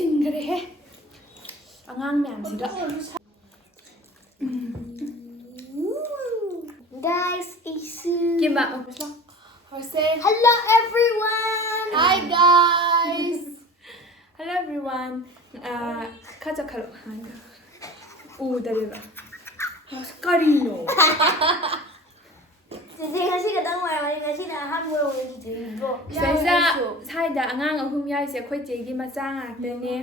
ꯆꯤꯟꯈ꯭ꯔꯦꯍꯦ ꯑꯉꯥꯡ ꯃꯌꯥꯝꯁꯤꯒ Guys, isu. Kimbap Hello everyone. Hi guys. Hello everyone. 가자 칼로. 오 다리가. 스카리노. ꯁꯤꯗꯩꯁꯤꯗ ꯁ꯭ꯋꯥꯏꯗ ꯑꯉꯥꯡ ꯑꯍꯨꯝ ꯌꯥꯎꯔꯤꯁꯦ ꯑꯩꯈꯣꯏ ꯆꯦꯒꯤ ꯃꯆꯥ ꯉꯥꯛꯇꯅꯦ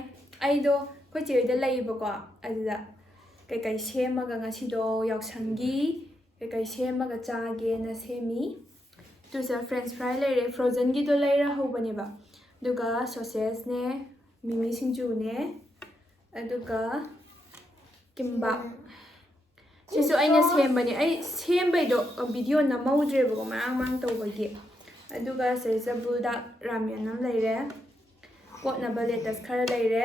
ꯑꯩꯗꯣ ꯑꯩꯈꯣꯏ ꯆꯦ ꯍꯣꯏꯗ ꯂꯩꯌꯦꯕꯀꯣ ꯑꯗꯨꯗ ꯀꯩꯀꯩ ꯁꯦꯝꯃꯒ ꯉꯁꯤꯗꯣ ꯌꯥꯎꯁꯪꯒꯤ ꯀꯩꯀꯩ ꯁꯦꯝꯃꯒ ꯆꯥꯒꯦꯅ ꯁꯦꯝꯃꯤ ꯑꯗꯨꯁꯨ ꯐ꯭ꯔꯦꯟꯆ ꯐ꯭ꯔꯥꯏ ꯂꯩꯔꯦ ꯐ꯭ꯔꯣꯖꯟꯒꯤꯗꯣ ꯂꯩꯔ ꯍꯧꯕꯅꯦꯕ ꯑꯗꯨꯒ ꯁꯣꯁꯦꯁꯅꯦ ꯃꯤꯃꯤ ꯁꯤꯡꯖꯨꯅꯦ ꯑꯗꯨꯒ ꯀꯤꯝꯕꯥꯞ ꯁꯤꯁꯨ ꯑꯩꯅ ꯁꯦꯝꯕꯅꯦ ꯑꯩ ꯁꯦꯝꯕꯩꯗꯣ ꯚꯤꯗꯤꯑꯣ ꯅꯝꯍꯧꯗ꯭ꯔꯦꯕꯀꯣ ꯃꯔꯥꯡ ꯇꯧꯕꯒꯤ ꯑꯗꯨꯒ ꯁꯤꯗꯩꯁꯤꯗ ꯕꯨꯜꯗꯥꯛ ꯔꯥꯃꯦꯟ ꯑꯃ ꯂꯩꯔꯦ ꯀꯣꯠꯅꯕ ꯂꯦꯇꯁ ꯈꯔ ꯂꯩꯔꯦ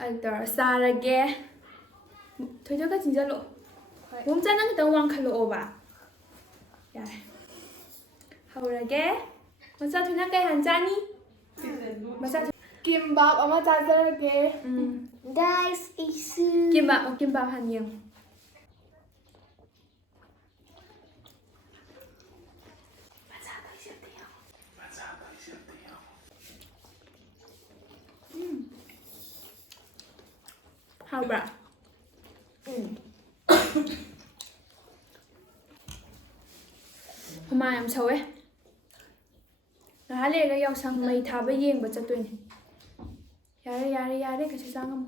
ꯑꯗꯨ ꯇꯧꯔ ꯆꯥꯔꯒꯦ ꯊꯣꯏꯗꯣꯛꯀ ꯆꯤꯟꯖꯜꯂꯛꯑꯣ ꯃꯣꯝꯆꯥ ꯅꯪ ꯈꯤꯇꯪ ꯋꯥꯡꯈꯠꯂꯛꯑꯣꯕ ꯌꯥꯔꯦ ꯍꯧꯔꯒꯦ ꯃꯆꯥ ꯊꯣꯏꯅ ꯀꯩ ꯍꯥꯟ ꯆꯥꯅꯤ ꯃꯆꯥ Kimbap ama ꯆꯥꯖꯔꯒꯦ Guys, isu. Kimbap ꯍꯥꯟ ꯌꯦꯡꯉꯨ 하우브라 humaan yam sawé ngaha lerega yaoshang mai thaba yengba chattoine yare kachu changam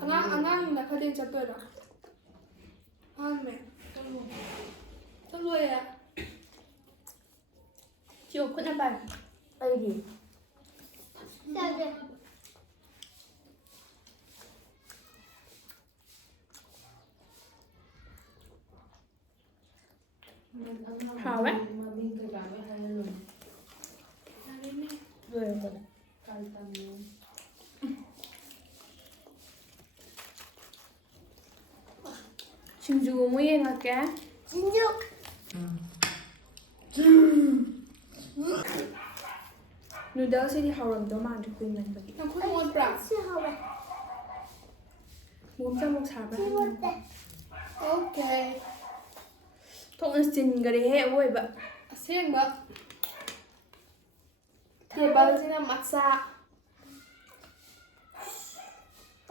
angang na khade chattoira ame chalo ya chiu khutna pai Aidi. hawe Singju mo yengake Singju. noodles di hawram do man du kuin man bagi nakhun mon pra mom cha mok sa ba okay thong na chin gare he oi ba asengba table sina matsa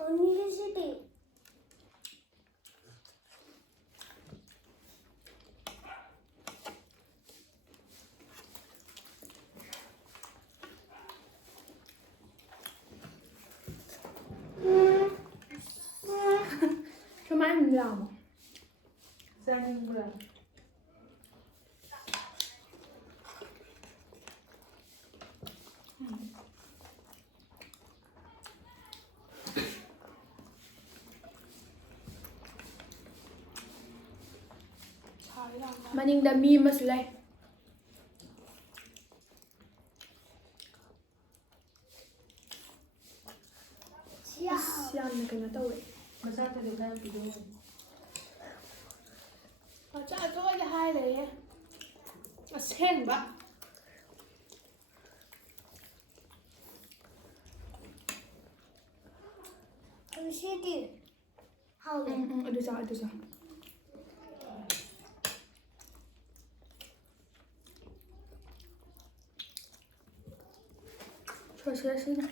University. Kemarin bilang Saya bulan maningda mi mas lay siam na kana tawe Masata do kan pido cha to ya hai le asengba University. How aduh sa Prosesnya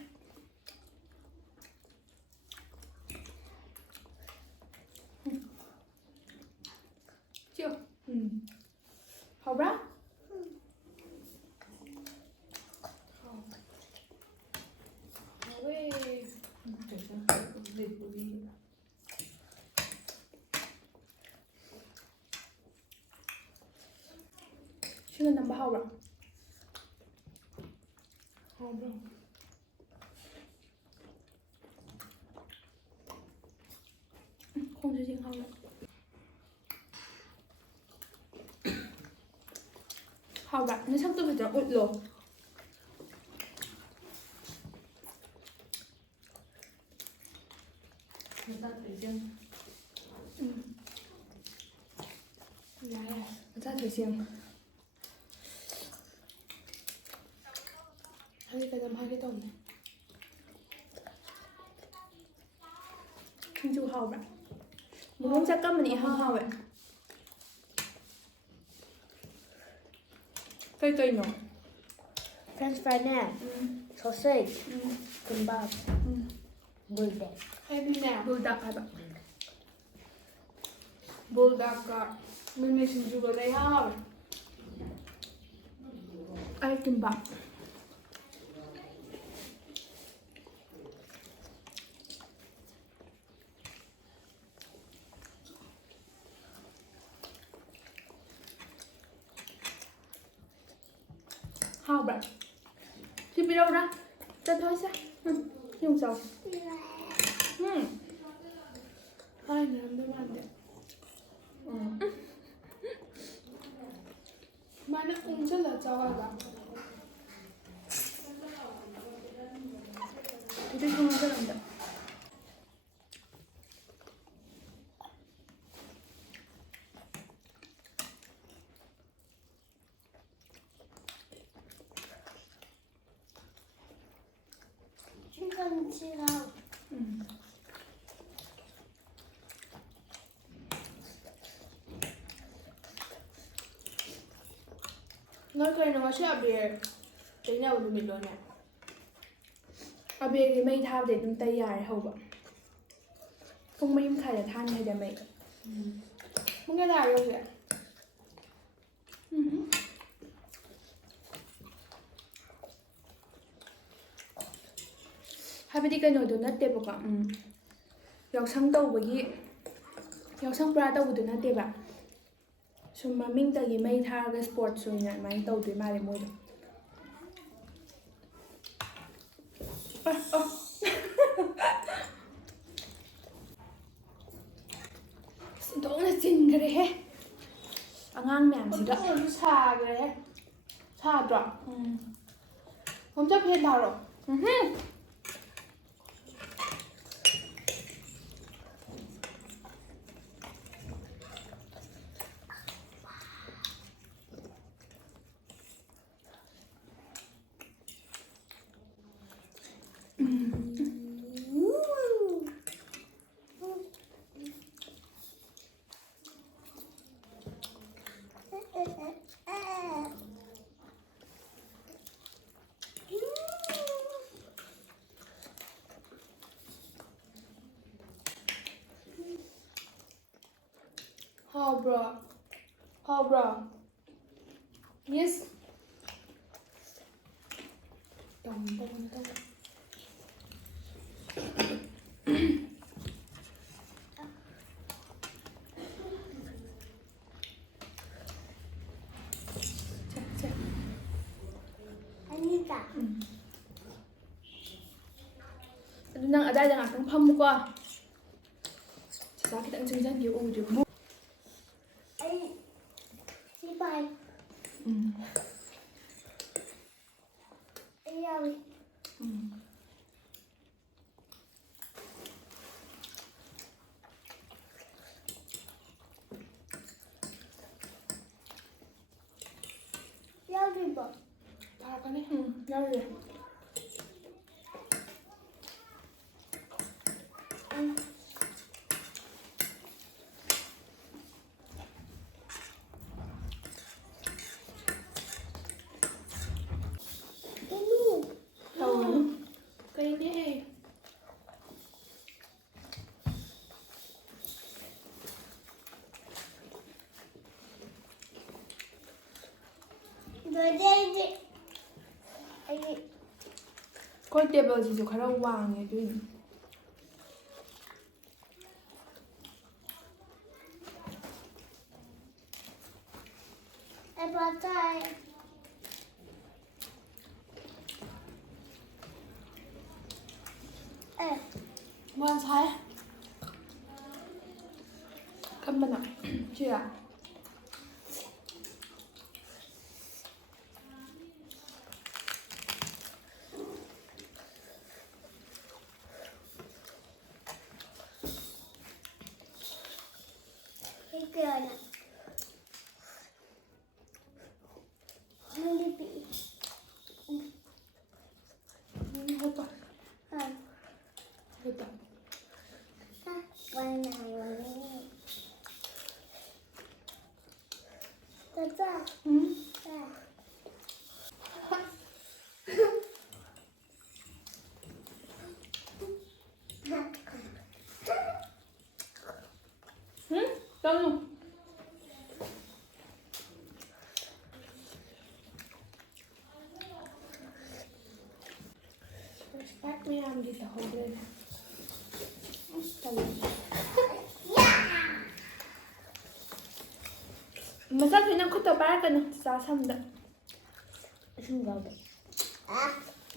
chưa học đó chưa nằm bao rồi không cho riêng không đâu hào bạn nó chắc tôi phải chọn ụt rồi người ta thấy riêng ra thử riêng ꯑꯩ ꯀꯩꯅꯣꯝ ꯍꯥꯏꯒꯦ ꯇꯧꯕꯅꯦ. ꯁꯤꯡꯖꯨ ꯍꯥꯎꯕ꯭ꯔꯥ? ꯃꯣꯔꯣꯛ ꯆꯥꯛꯀꯝꯕꯅꯤ ꯏꯍꯥꯎ ꯍꯥꯎꯋꯦ. ꯀꯩꯅꯣ? French fry nè, sausage, kimbap, buldak. ꯑꯩꯗꯤꯅꯦ Buldak ꯍꯥꯏꯕ. ꯕꯨꯜꯗꯥꯛꯀ ꯃꯤꯃꯤ ꯁꯤꯡꯖꯨꯒꯗ ꯏꯍꯥꯎ ꯍꯥꯎꯋꯦ. ꯑꯩ kimbap. 하우브라 집이라우라 짜도하자 용서 아이 남들면 안 돼. 만약 공짜라 저가가. 되게 좋은 사람이다. 시금치랑 너 그래는 맛이 아비에 내냐 우리 밀러네. ꯑꯕꯦꯒꯤ ꯃꯩ ꯊꯥꯕꯗꯤ ꯑꯗꯨꯝ ꯇꯩ ꯌꯥꯔꯦ ꯍꯧꯕ. ꯄꯨꯡ 3:30ꯗ ꯊꯥꯅꯤ ꯍꯥꯏꯗ ꯃꯩ. ꯄꯨꯡ ꯀꯌꯥ ꯇꯥꯔꯒꯦ ꯍꯧꯖꯤꯛ? ꯍꯥꯏꯕꯗꯤ ꯀꯩꯅꯣꯗꯣ ꯅꯠꯇꯦꯕꯀꯣ. ꯌꯥꯎꯁꯪ ꯇꯧꯕꯒꯤ ꯌꯥꯎꯁꯪ ꯄꯨꯔꯥ ꯇꯧꯕꯗꯣ ꯅꯠꯇꯦꯕ. ꯁꯨꯝ ꯃꯃꯤꯡꯇꯒꯤ ꯃꯩ ꯊꯥꯔꯒ ꯁ꯭ꯄꯣꯔꯠꯁ ꯑꯣꯏꯅ ꯑꯗꯨꯃꯥꯏꯅ ꯇꯧꯗꯣꯏ ꯃꯥꯜꯂꯦ ꯃꯣꯏꯗꯣ. ꯁꯤꯟꯗꯣꯛꯅ ꯆꯤꯟꯈ꯭ꯔꯦꯍꯦ ꯑꯉꯥꯡ ꯃꯌꯥꯝꯁꯤꯒ. ꯑꯗꯨ ꯁꯥꯈ꯭ꯔꯦ. ꯁꯥꯗ꯭ꯔꯣ? ꯃꯝꯆꯥ ꯐꯦꯟ ꯊꯥꯔꯣ. 하브라. 하브라. Yes. 덤덤덤. 아니다. ꯑꯗꯨ ꯅꯪ ꯑꯗꯥꯏꯗ ꯉꯥꯛꯇꯪ ꯐꯝꯃꯨꯀꯣ. ꯆꯥꯛ ꯈꯤꯇꯪ ꯆꯪꯁꯤꯟꯒꯦ ꯎꯗ꯭ꯔꯤꯕ. ꯑꯩ ꯁꯤ ꯄꯥꯏ. ꯑꯩ ꯌꯥꯎꯏ. ꯌꯥꯎꯗ꯭ꯔꯤꯕꯣ? ꯊꯥꯔꯛꯀꯅꯤ. ꯌꯥꯎꯔꯦ. ꯀꯩꯅꯦ? ꯂꯣꯏꯔꯦ ꯑꯩꯗꯤ. ꯑꯩꯈꯣꯏ ꯇꯦꯕꯜꯁꯤꯁꯨ ꯈꯔ ꯋꯥꯡꯉꯦ ꯑꯗꯨꯏꯅꯤ. ꯑꯩ ꯄꯥꯆꯥꯏ. ꯋꯥꯟ ꯁꯥꯏ. ꯀꯝꯕꯅꯣ? ꯁꯤꯔꯥ? 이거는 홀리비. ꯌꯥꯝꯗꯤ ꯇꯧꯍꯧꯗ꯭ꯔꯦꯅꯦ ꯇꯜꯂꯦ ꯃꯆꯥꯈꯤ ꯅꯪ ꯈꯨꯠꯇ ꯄꯥꯏꯔꯛꯀꯅꯨ ꯆꯥ ꯁꯝꯗ ꯏꯁꯤꯡ ꯌꯥꯎꯗꯦ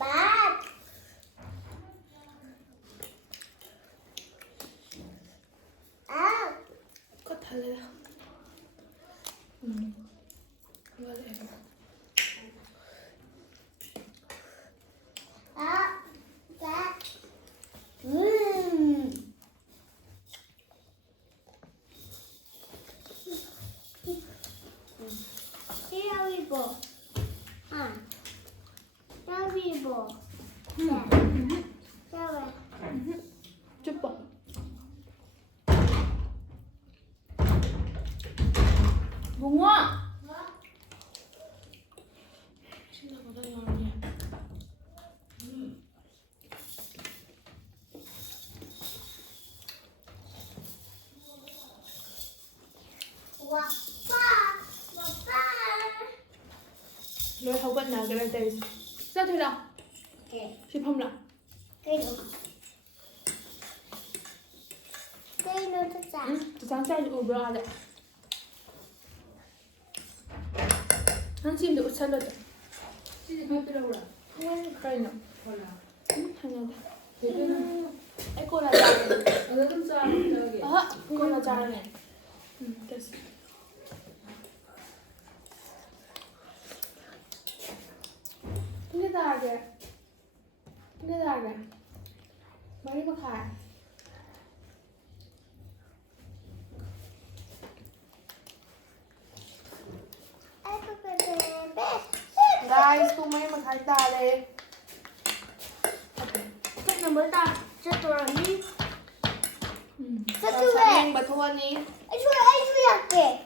Bát. ꯈꯨꯠ ꯊꯜꯂꯦꯗ ꯋꯥꯠꯂꯦꯕ Bát. Cái rau bì bò. Rau bì bò. Rau bè. 쭈뻑 붕어 신나보다 영원히 Wow. Papa. lôi hầu quần nào cái này tề sao thôi nào Okay. chị không nào Cây nữa. Cây nữa cho chả. sáng say ủ bra đấy 한 침도 샐러드 치즈 할 필요 몰라 까이나 몰라 하나다 에 콜라 짜네 나도 좀 짜, 저기 아 콜라 짜네 됐어 근데 다하게 많이 먹어 guys kung may magkaldali Cái này mới ta cho tôi là đi. Cho sa tôi về. aming batuhan ni Anh chui 약게.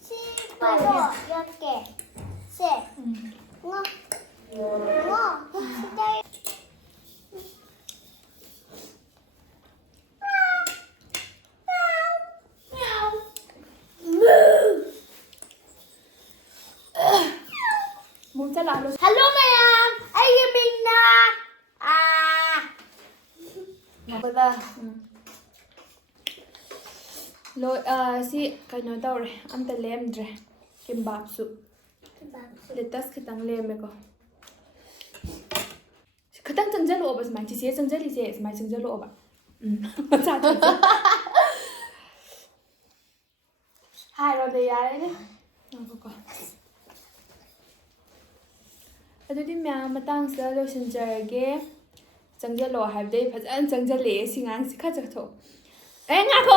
Si 바로 약게. 세. 뭐? 뭐? 스타일. muốn sẽ làm luôn Hello mẹ em, anh em mình là Mabada lôi si kayno tawre amta lemdre kimbap su lettuce khitang leme ko khitang changjalo ba smai chi se changjali se smai changjalo ba cha cha hai rồi thì ai đấy ko adudi mya matang sa lo sinjarge changjalo habde phajan changjale singang sikha chakho 에 ngako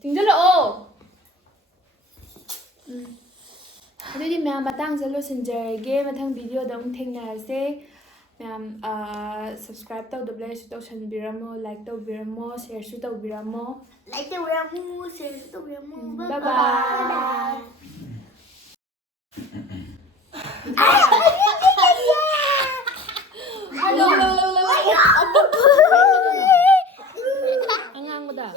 tingjallo ꯑꯗꯨꯗꯤ ꯃꯌꯥꯝ ꯃꯇꯥꯡꯁꯦ ꯂꯣꯏꯁꯤꯟꯖꯔꯒꯦ ꯃꯊꯪ ꯚꯤꯗꯤꯑꯣꯗ ꯑꯃꯨꯛ ꯊꯦꯡꯅꯔꯁꯦ ꯃꯌꯥꯝ subscribe ꯇꯧꯗꯕ ꯂꯩꯔꯁꯨ ꯇꯧꯁꯟꯕꯤꯔꯝꯃꯣ ꯂꯥꯏꯛ ꯇꯧꯕꯤꯔꯝꯃꯣ ꯁꯦꯌꯔꯁꯨ ꯇꯧꯕꯤꯔꯝꯃो Lấy từ ra mua, sẽ từ ra mua. Bye bye. hello ang ngang mo da